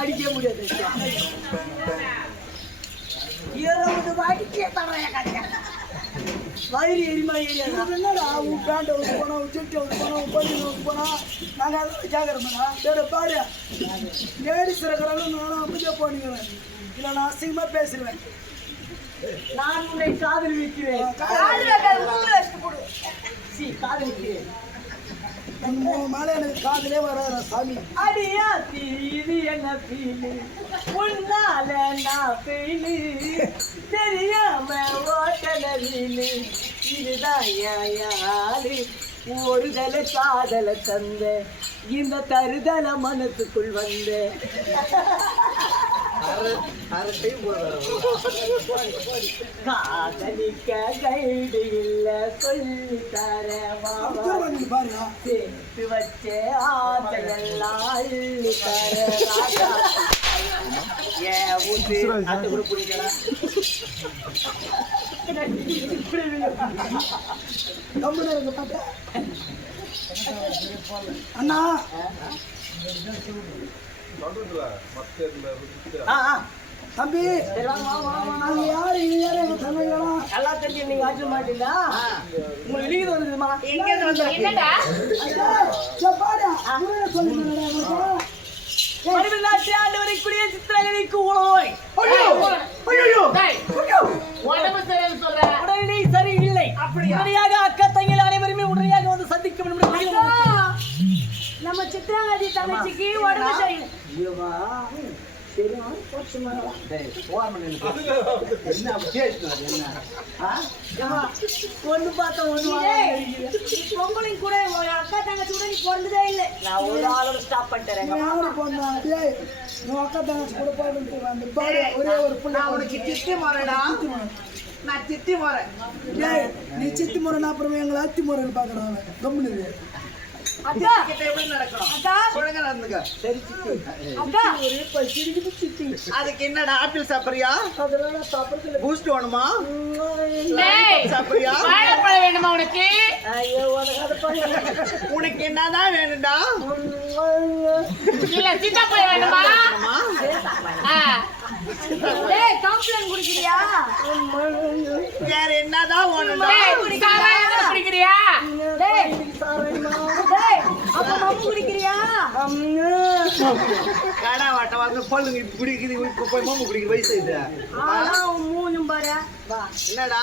அடிக்க முடியாது வயிறு எரிமா என்னடா உன் பேண்டை விட்டு போனா உன் செட்டை விட்டு போனா உன் பள்ளி விட்டு போனா நாங்கள் அதெல்லாம் கேட்குறோம்டா வேற பாரு லேடிஸ் இருக்கிறாங்க நானும் அப்படியே போனீங்களேன் இல்லை நான் அசிங்கமாக பேசுவேன் நான் உன்னை காதல் வைக்கிறேன் காதலிக்கிறேன் மேலே எனக்கு காதலே வராத சாமி அடியா தீது என்ன ஃபீலு உன்னால நான் ஃபீலு தெரியாம ஓட்டல வீலு இதுதான் யாரு ஒரு தலை காதலை தந்த இந்த தருதல மனத்துக்குள் வந்த காதலிக்க கைடு இல்ல சொல்லி தர சேர்த்து வச்ச ஆசையெல்லாம் அள்ளி தர அண்ணா தம்பி நாங்க யாரு எங்க தமிழா எல்லாம் தெரியும் நீங்க ஆச்சரிய மாட்டீங்களா உங்களுக்கு லீவு வருதுமா எங்க என்னடா சரியில்லை உடனடியாக அக்கா தங்கிகள் அனைவருமே உடனடியாக வந்து சந்திக்க நம்ம சித்ராவதி தங்கச்சிக்கு உடம்பு சரியில்லை ஒண்ணு பார்த்தா பொங்கலையும் கூட அக்கா தங்கச்சி கூட நீ பிறந்ததே இல்லை நான் ஒரு ஆளோட ஸ்டாப் பண்ணிட்டேன் அக்கா தங்கச்சி கூட ஒரே ஒரு உனக்கு சித்தி முறைடா நான் சித்தி முறை நீ சித்தி முறைனா அப்புறம் எங்களை அத்தி முறைன்னு பாக்குறாங்க கம்முனு அதுக்கு என்னடா ஆப்பிள் சாப்பிடுறியா பூஸ்ட் வேணுமா சாப்பிடுறியா வேணுமா உனக்கு உனக்கு என்னதான் வேணும்டா இல்ல சீத்தாப்பழம் வேணுமா குடிக்கிறியா வேற என்னதான் குடிக்கிறியா குடிக்கிறியா கடா வாட்ட வந்து பொண்ணுங்க குடிக்குது இப்ப போய் மாமு குடிக்கிற வயசு இது மூணும் பாரு என்னடா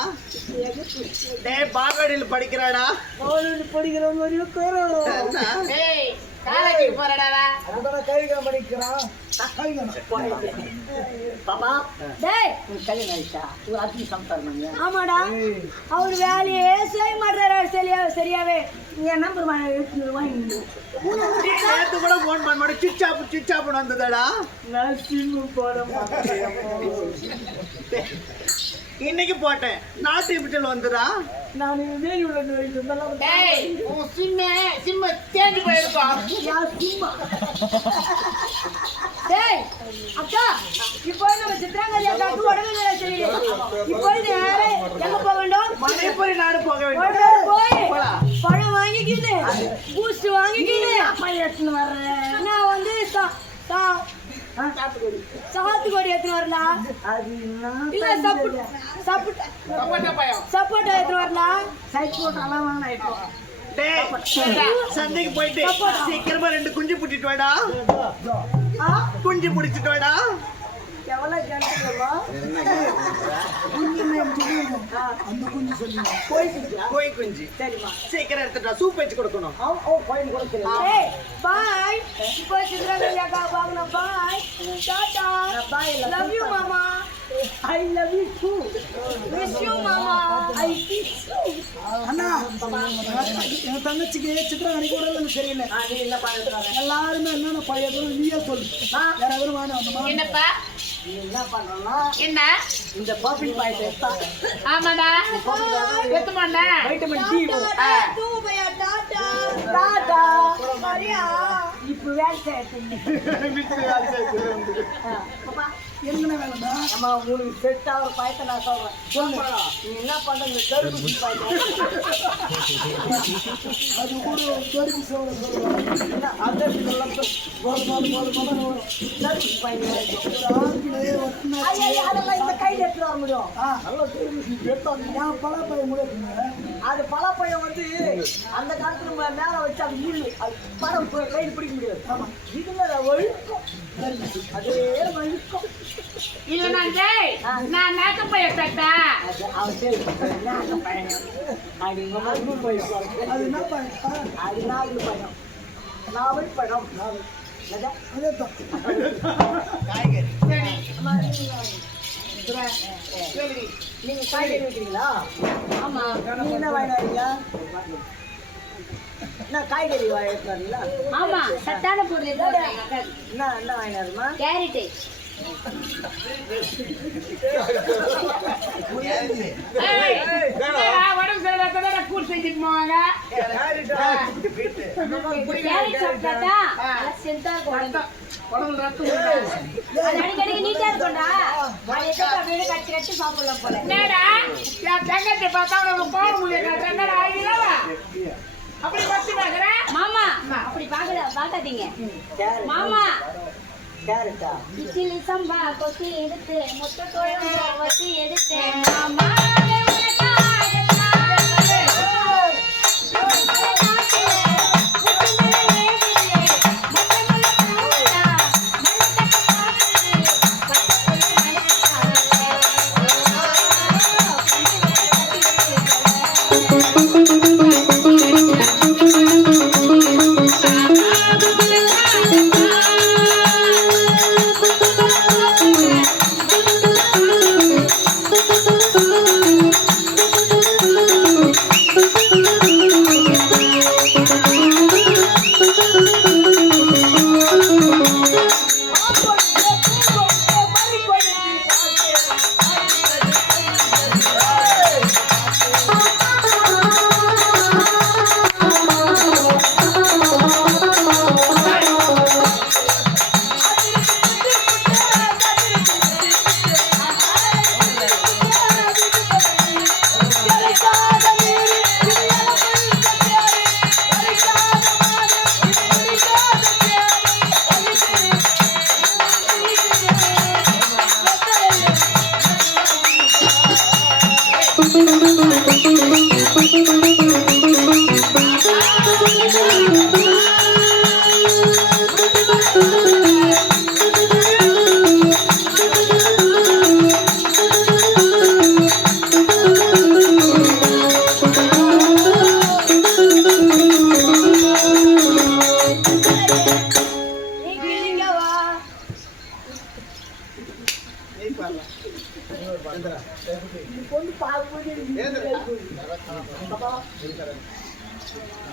டேய் பால்வாடியில் படிக்கிறாடா படிக்கிறவங்க காலேஜுக்கு போறடா அதான் கைக படிக்கிறான் பாப்பா டேய் கல்யாணம் ஆயிச்சா ஒரு அத்தி சம்சாரம் ஆமாடா அவர் வேலையே செய்ய மாட்டாரு சரியாவே என் நம்பர் வாங்கி நேத்து கூட போன் பண்ண மாட்டேன் சிச்சாப்பு வந்ததாடா நான் சிம்மு போட மாட்டேன் இன்னைக்கு போட்டேன் நாட்டு இப்படில வந்துடா நான் வேலி உள்ள வரைக்கும் டேய் உன் சிம்ம தேடி போயிருப்பா யார் சிம்ம டேய் அக்கா இப்போ நம்ம சித்ராங்கலி அக்காக்கு உடனே சரியில்லை இப்போ நேரே எங்க போக வேண்டும் மலைப்பூரி நாடு போக வேண்டும் போய் பழம் வாங்கிக்கிட்டு பூஸ்ட் வாங்கிக்கிட்டு அப்பா எடுத்துன்னு வர்றேன் நான் வந்து சாத்துக்குடி எடுத்துன்னு வரலாம் இல்ல சப்போட்டா எடுத்துன்னு வரலாம் சப்போட்டாலாம் வாங்கினா இப்போ சந்தைக்கு போயிட்டு சீக்கிரமா 2 குஞ்சு புட்டிட்டு வாடா குஞ்சு புடிச்சிட்டு வாடா எவ்வளவு கேட்டீங்களா கோய் குஞ்சு சரிமா சீக்கிரம் எடுத்துட்டா சூப் வச்சு கொடுக்கணும் பாய் இப்போ சித்ராங்கலி அக்கா வாங்கணும் பாய் டாடா பாய் லவ் யூ மாமா I love you too. Miss you mama. I miss you. அண்ணா என் தங்கச்சிக்கு சித்ராங்கலி கூட சரியில்லை நீ என்ன பண்ணுறாங்க எல்லாரும் என்னென்ன பையன் நீயே சொல்லு யாராவது வாங்க என்னப்பா நீ என்ன பண்றோம்னா என்ன இந்த பப்பிள் பாய்ஸ் எடுத்தா ஆமாடா எத்துமாண்டா வைட்டமின் டி டாடா மரியா இப்ப வேலை செய்யறீங்க வீட்டுக்கு வேலை செய்யறது பாப்பா என்ன வேணும்னா நம்ம உங்களுக்கு செட் ஆகிற பாயத்தை நான் சொல்றேன் சொல்லுங்க நீ என்ன பண்ற இந்த கருப்பு பாயத்தை அது ஒரு கருப்பு சோட சொல்லுவாங்க அதற்கு எல்லாம் கருப்பு பாயத்தை அதெல்லாம் இந்த கையில் எடுத்துட்டு வர முடியும் நல்லா தெரியும் பலாப்பழம் கூட அது பலாப்பழம் வந்து அந்த காலத்துல மேல வச்சு அது முள்ளு அது படம் கையில் பிடிக்க முடியாது ஆமா இதுல ஒழுக்கம் அதே வழுக்கம் இல்ல நான் நாக்க போய் தட்டேன் அவன் சரி அது என்ன பழம் அது நாவல் பழம் நாவல் பழம் நீங்க காய்கறி வைக்கிறீங்களா ஆமா நீங்க என்ன வாங்கினாரீங்க என்ன காய்கறி வாங்கினாரீங்களா ஆமா சத்தான பொருள் என்ன என்ன வாங்கினாருமா கேரட் உடம்பு சரியில்லாத கூட்டு செஞ்சுட்டு போவாங்க அடிக்கடிக்கு நீட்டா இருக்கும்டா அப்படியே கட்டி கட்டி சாப்பிடலாம் போல என்னடா தங்கத்தை பார்த்தா உனக்கு போக முடியாது என்னடா ஆகிடவா அப்படி பத்தி பாக்குறேன் மாமா அப்படி பாக்காதீங்க மாமா கேரட்டா இட்லி சம்பா கொத்தி எடுத்து மொத்த குழம்பு வச்சு எடுத்து மாமா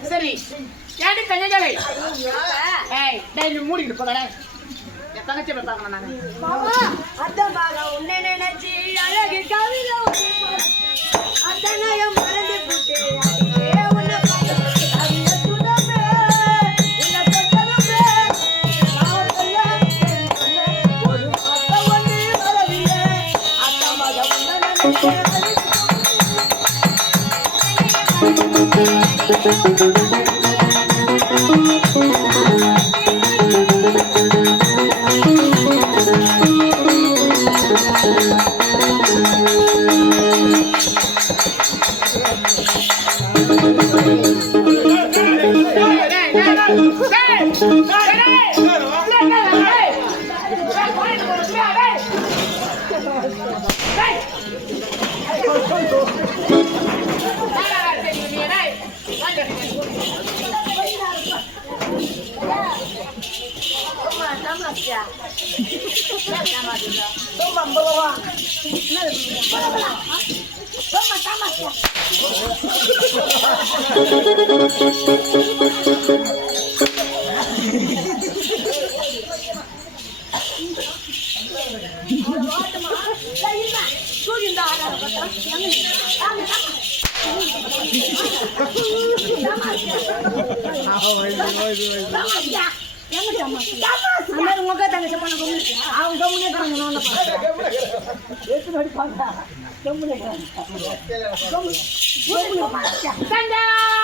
சரி ஏடி தங்கங்களே ஏய் டேய் மூடிட்டு போடா என் தங்கச்சி பார்க்கணும் நாங்க மாமா அத்தமாக உன்னை நினைச்சி அழகு கவிதை அத்தனையும் மறந்து போட்டு ஓட்டமா இல்ல சூரியன் தான் ஆடாத பார்த்தா உங்க தங்கச்சி பண்ண அவங்க கம்முனே இருக்காங்க